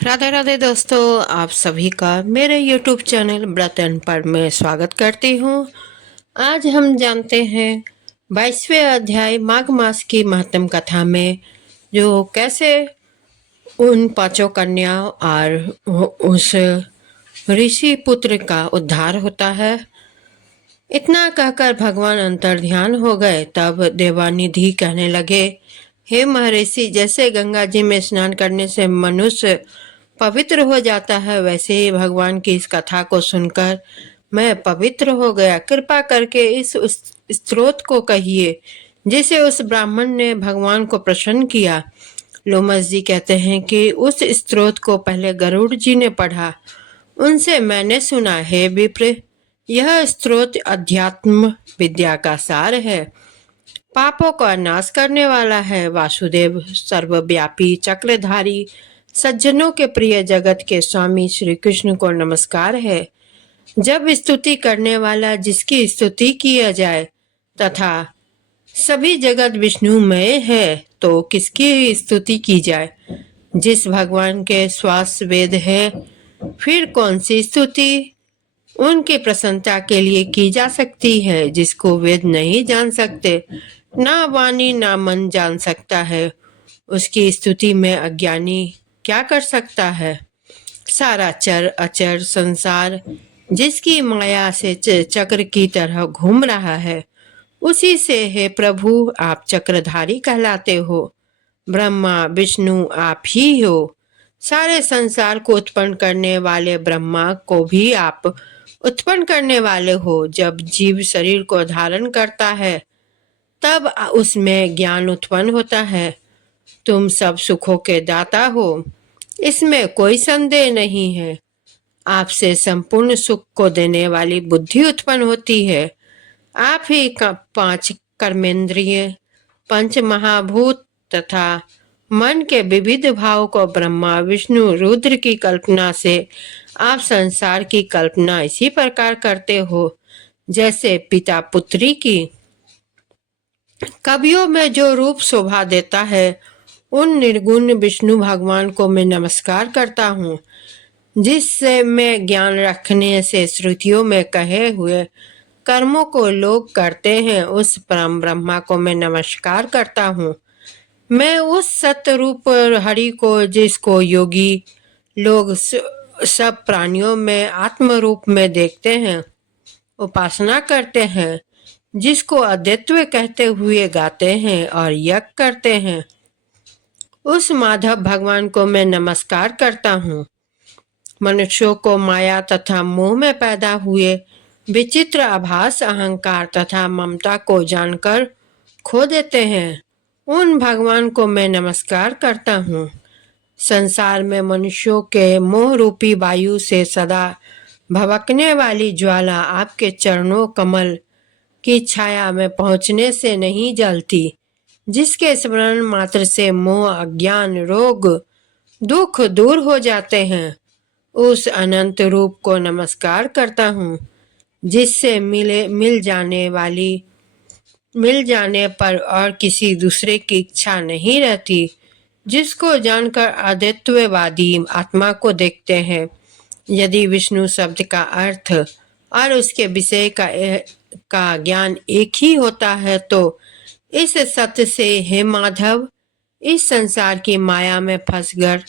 राधे राधे दोस्तों, आप सभी का मेरे YouTube चैनल व्रत एंड पढ़ में स्वागत करती हूँ। आज हम जानते हैं 22वें अध्याय माघ मास की महत्तम कथा में जो कैसे उन पांचों कन्या और उस ऋषि पुत्र का उद्धार होता है। इतना कहकर भगवान अंतर्ध्यान हो गए। तब देवानिधि कहने लगे, हे महर्षि, जैसे गंगा जी में स्नान करने से मनुष्य पवित्र हो जाता है, वैसे ही भगवान की इस कथा को सुनकर मैं पवित्र हो गया। कृपा करके इस उस स्त्रोत को कहिए जिसे उस ब्राह्मण ने भगवान को प्रसन्न किया। लोमस जी कहते हैं कि उस स्त्रोत को पहले गरुड़ जी ने पढ़ा। उनसे मैंने सुना है विप्र, यह स्त्रोत अध्यात्म विद्या का सार है, पापों का नाश करने वाला है। वासुदेव सर्वव्यापी चक्रधारी सज्जनों के प्रिय जगत के स्वामी श्री कृष्ण को नमस्कार है। जब स्तुति करने वाला जिसकी स्तुति किया जाए तथा सभी जगत विष्णुमय है तो किसकी स्तुति की जाए। जिस भगवान के श्वास वेद है, फिर कौन सी स्तुति उनकी प्रसन्नता के लिए की जा सकती है। जिसको वेद नहीं जान सकते, ना वाणी ना मन जान सकता है, उसकी स्तुति में अज्ञानी क्या कर सकता है। सारा चर अचर संसार जिसकी माया से चक्र की तरह घूम रहा है, उसी से है प्रभु आप चक्रधारी कहलाते हो। ब्रह्मा विष्णु आप ही हो। सारे संसार को उत्पन्न करने वाले ब्रह्मा को भी आप उत्पन्न करने वाले हो। जब जीव शरीर को धारण करता है तब उसमें ज्ञान उत्पन्न होता है। तुम सब सुखों के दाता हो, इसमें कोई संदेह नहीं है। आपसे संपूर्ण सुख को देने वाली बुद्धि उत्पन्न होती है। आप ही का 5 कर्मेंद्रिय, पंच महाभूत तथा मन के विविध भाव को ब्रह्मा विष्णु रुद्र की कल्पना से आप संसार की कल्पना इसी प्रकार करते हो जैसे पिता पुत्री की। कवियों में जो रूप शोभा देता है, उन निर्गुण विष्णु भगवान को मैं नमस्कार करता हूँ। जिससे मैं ज्ञान रखने से श्रुतियों में कहे हुए कर्मों को लोग करते हैं, उस परम ब्रह्मा को मैं नमस्कार करता हूँ। मैं उस सत्य रूप हरि को, जिसको योगी लोग सब प्राणियों में आत्म रूप में देखते हैं, उपासना करते हैं, जिसको अद्वैत कहते हुए गाते हैं और यज्ञ करते हैं, उस माधव भगवान को मैं नमस्कार करता हूँ। मनुष्यों को माया तथा मोह में पैदा हुए विचित्र आभास अहंकार तथा ममता को जानकर खो देते हैं, उन भगवान को मैं नमस्कार करता हूँ। संसार में मनुष्यों के मोह रूपी वायु से सदा भभकने वाली ज्वाला आपके चरणों कमल की छाया में पहुँचने से नहीं जलती। जिसके स्मरण मात्र से मोह अज्ञान रोग दुख दूर हो जाते हैं, उस अनंत रूप को नमस्कार करता हूँ। जिससे मिल जाने पर और किसी दूसरे की इच्छा नहीं रहती, जिसको जानकर अद्वैतवादी आत्मा को देखते हैं। यदि विष्णु शब्द का अर्थ और उसके विषय का ज्ञान एक ही होता है, तो इस सत्य से हे माधव, इस संसार की माया में फंसकर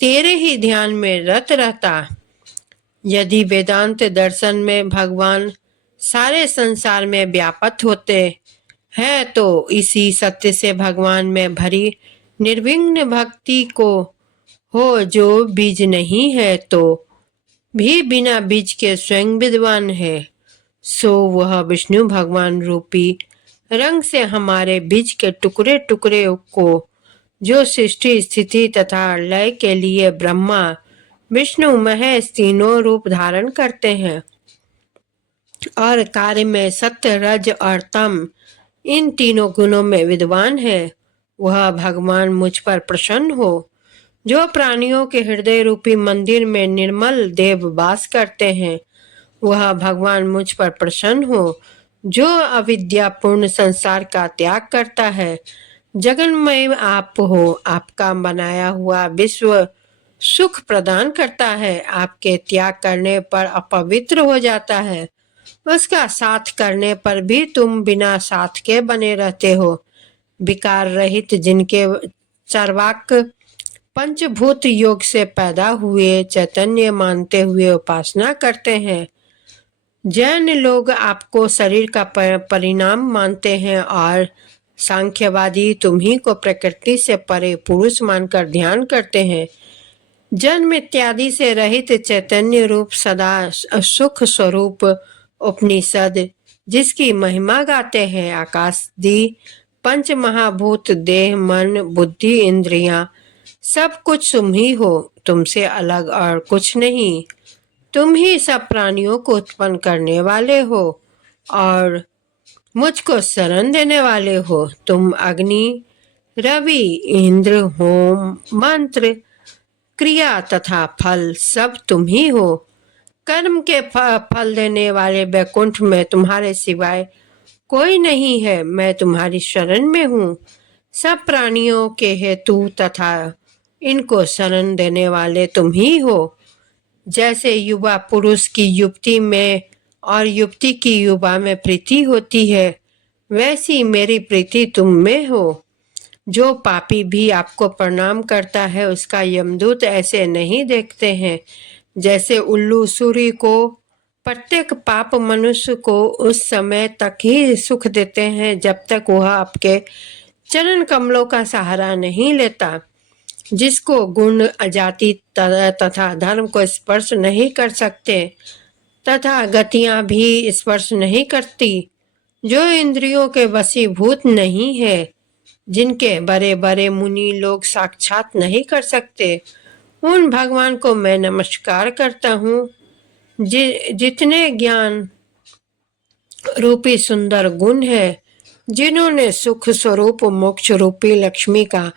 तेरे ही ध्यान में रत रहता। यदि वेदांत दर्शन में भगवान सारे संसार में व्यापक होते हैं, तो इसी सत्य से भगवान में भरी निर्विघ्न भक्ति को हो। जो बीज नहीं है तो भी बिना बीज के स्वयं विद्वान है, सो वह विष्णु भगवान रूपी रंग से हमारे बीज के टुकड़े टुकड़े को, जो सृष्टि स्थिति तथा लय के लिए ब्रह्मा विष्णु महेश तीनों रूप धारण करते हैं और कार्य में सत्य रज और तम इन तीनों गुणों में विद्वान है, वह भगवान मुझ पर प्रसन्न हो। जो प्राणियों के हृदय रूपी मंदिर में निर्मल देव वास करते हैं, वह भगवान मुझ पर प्रसन्न हो। जो अविद्यापूर्ण संसार का त्याग करता है, जगन्मय आप हो। आपका बनाया हुआ विश्व सुख प्रदान करता है, आपके त्याग करने पर अपवित्र हो जाता है, उसका साथ करने पर भी तुम बिना साथ के बने रहते हो। विकार रहित जिनके चार्वाक पंचभूत योग से पैदा हुए चैतन्य मानते हुए उपासना करते हैं। जैन लोग आपको शरीर का परिणाम मानते हैं और सांख्यवादी तुम्ही को प्रकृति से परे पुरुष मानकर ध्यान करते हैं। जन्म इत्यादि से रहित चैतन्य रूप सदा सुख स्वरूप उपनिषद जिसकी महिमा गाते हैं, आकाशदि पंच महाभूत देह मन बुद्धि इंद्रियां सब कुछ तुम ही हो, तुमसे अलग और कुछ नहीं। तुम ही सब प्राणियों को उत्पन्न करने वाले हो और मुझको शरण देने वाले हो। तुम अग्नि रवि इंद्र होम मंत्र क्रिया तथा फल सब तुम ही हो। कर्म के फल देने वाले वैकुंठ में तुम्हारे सिवाय कोई नहीं है। मैं तुम्हारी शरण में हूँ। सब प्राणियों के हेतु तथा इनको शरण देने वाले तुम ही हो। जैसे युवा पुरुष की युवती में और युवती की युवा में प्रीति होती है, वैसी मेरी प्रीति तुम में हो। जो पापी भी आपको प्रणाम करता है उसका यमदूत ऐसे नहीं देखते हैं जैसे उल्लू सूर्य को। प्रत्येक पाप मनुष्य को उस समय तक ही सुख देते हैं जब तक वह आपके चरण कमलों का सहारा नहीं लेता। जिसको गुण जाति तथा धर्म को स्पर्श नहीं कर सकते तथा गतियां भी स्पर्श नहीं करती, जो इंद्रियों के वशीभूत नहीं है, जिनके बड़े बड़े मुनि लोग साक्षात नहीं कर सकते, उन भगवान को मैं नमस्कार करता हूँ। जितने ज्ञान रूपी सुंदर गुण है, जिन्होंने सुख स्वरूप मोक्ष रूपी लक्ष्मी का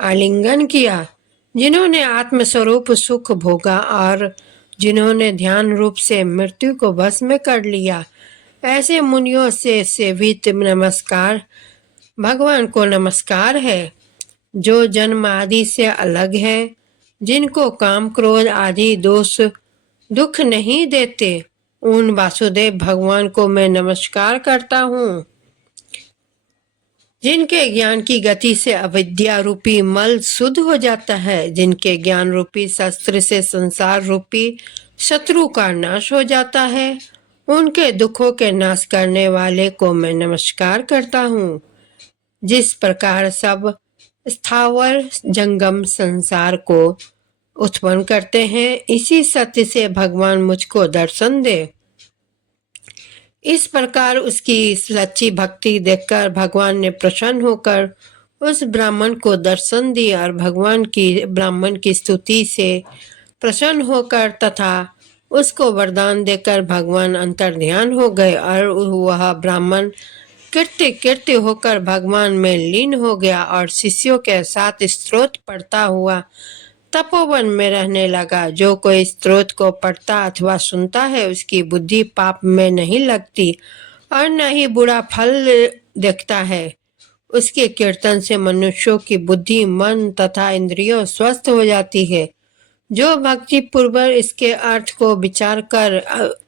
आलिंगन किया, जिन्होंने आत्मस्वरूप सुख भोगा और जिन्होंने ध्यान रूप से मृत्यु को वश में कर लिया, ऐसे मुनियों से सेवित नमस्कार भगवान को नमस्कार है। जो जन्म आदि से अलग है, जिनको काम क्रोध आदि दोष दुख नहीं देते, उन वासुदेव भगवान को मैं नमस्कार करता हूँ। जिनके ज्ञान की गति से अविद्या रूपी मल शुद्ध हो जाता है, जिनके ज्ञान रूपी शस्त्र से संसार रूपी शत्रु का नाश हो जाता है, उनके दुखों के नाश करने वाले को मैं नमस्कार करता हूँ। जिस प्रकार सब स्थावर जंगम संसार को उत्पन्न करते हैं, इसी सत्य से भगवान मुझको दर्शन दे। इस प्रकार उसकी सच्ची भक्ति देखकर भगवान ने प्रसन्न होकर उस ब्राह्मण को दर्शन दिया और ब्राह्मण की स्तुति से प्रसन्न होकर तथा उसको वरदान देकर भगवान अंतर्ध्यान हो गए और वह ब्राह्मण कृत्य होकर भगवान में लीन हो गया और शिष्यों के साथ स्त्रोत पढ़ता हुआ तपोवन में रहने लगा। जो कोई स्त्रोत को पढ़ता अथवा सुनता है, उसकी बुद्धि पाप में नहीं लगती और न ही बुरा फल देखता है। उसके कीर्तन से मनुष्यों की बुद्धि मन तथा इंद्रियों स्वस्थ हो जाती है। जो भक्ति पूर्वक इसके अर्थ को विचार कर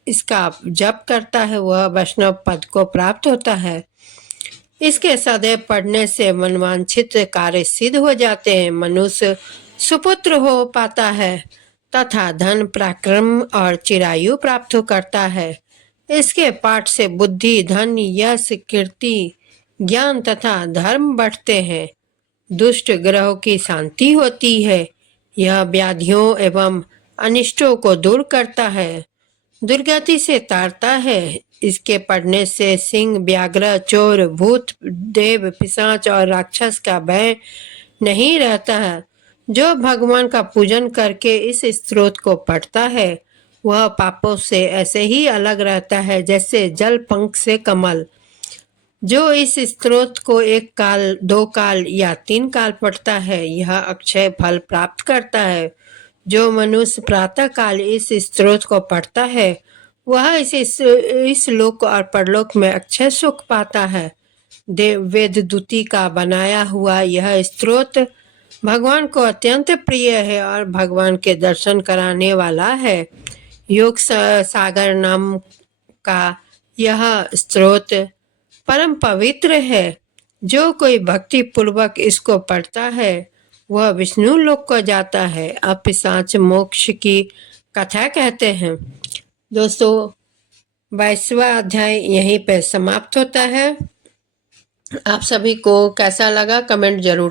इसका जप करता है, वह वैष्णव पद को प्राप्त होता है। इसके सदैव पढ़ने से मनवांछित कार्य सिद्ध हो जाते हैं। मनुष्य सुपुत्र हो पाता है तथा धन पराक्रम और चिरायु प्राप्त करता है। इसके पाठ से बुद्धि धन यश कीर्ति ज्ञान तथा धर्म बढ़ते हैं। दुष्ट ग्रहों की शांति होती है। यह व्याधियों एवं अनिष्टों को दूर करता है, दुर्गति से तारता है। इसके पढ़ने से सिंह व्याघ्र चोर भूत देव पिशाच और राक्षस का भय नहीं रहता है। जो भगवान का पूजन करके इस स्तोत्र को पढ़ता है, वह पापों से ऐसे ही अलग रहता है जैसे जल पंख से कमल। जो इस स्तोत्र को 1 काल 2 काल या 3 काल पढ़ता है, यह अक्षय फल प्राप्त करता है। जो मनुष्य प्रातः काल इस स्तोत्र को पढ़ता है, वह इस लोक और परलोक में अक्षय सुख पाता है। वेद दूती का बनाया हुआ यह स्तोत्र भगवान को अत्यंत प्रिय है और भगवान के दर्शन कराने वाला है। योग सागर नाम का यह स्रोत परम पवित्र है। जो कोई भक्ति पूर्वक इसको पढ़ता है वह विष्णु लोक को जाता है, अब पिशाच मोक्ष की कथा कहते हैं। दोस्तों, 22वां अध्याय यहीं पे समाप्त होता है। आप सभी को कैसा लगा कमेंट जरूर